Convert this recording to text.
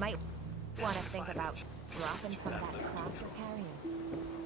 You might want to think about dropping some of that crap you're carrying.